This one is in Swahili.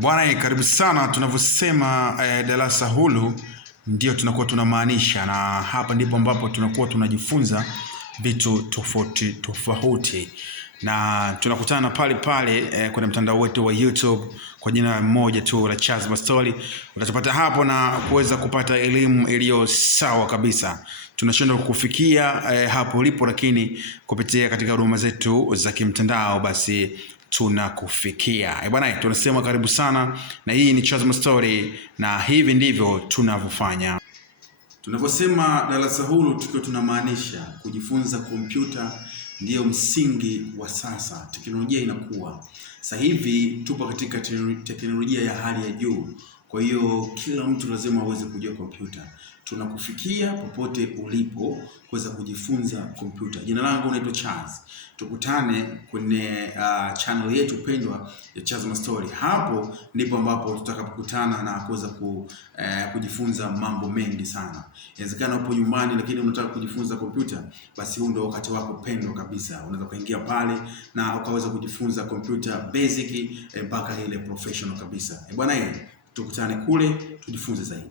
Bwana, karibu sana. Tunavyosema darasa huru ndio tunakuwa tunamaanisha, na hapa ndipo ambapo tunakuwa tunajifunza vitu tofauti tofauti, na tunakutana pale pale kwenye mtandao wetu wa YouTube kwa jina moja tu la Charles Mastori. Utatupata hapo na kuweza kupata elimu iliyo sawa kabisa. Tunashindwa kukufikia hapo ulipo, lakini kupitia katika huduma zetu za kimtandao basi tunakufikia. Bwana, tunasema karibu sana, na hii ni Charles Mastori na hivi ndivyo tunavyofanya. Tunavyosema darasa huru tukiwa tunamaanisha kujifunza kompyuta ndiyo msingi wa sasa. Teknolojia inakuwa sasa hivi, tupo katika teknolojia ya hali ya juu. Kwa hiyo kila mtu lazima aweze kujua kompyuta. Tunakufikia popote ulipo kuweza kujifunza kompyuta. Jina langu naitwa Charles. Tukutane kwenye channel yetu pendwa ya Charles Mastori. Hapo ndipo ambapo tutakapokutana na kuweza kujifunza mambo mengi sana. Inawezekana upo nyumbani lakini unataka kujifunza kompyuta, basi huu ndio wakati wako pendwa kabisa. Unaweza kuingia pale na ukaweza kujifunza kompyuta basic mpaka ile professional kabisa. Bwana, tukutane kule tujifunze zaidi.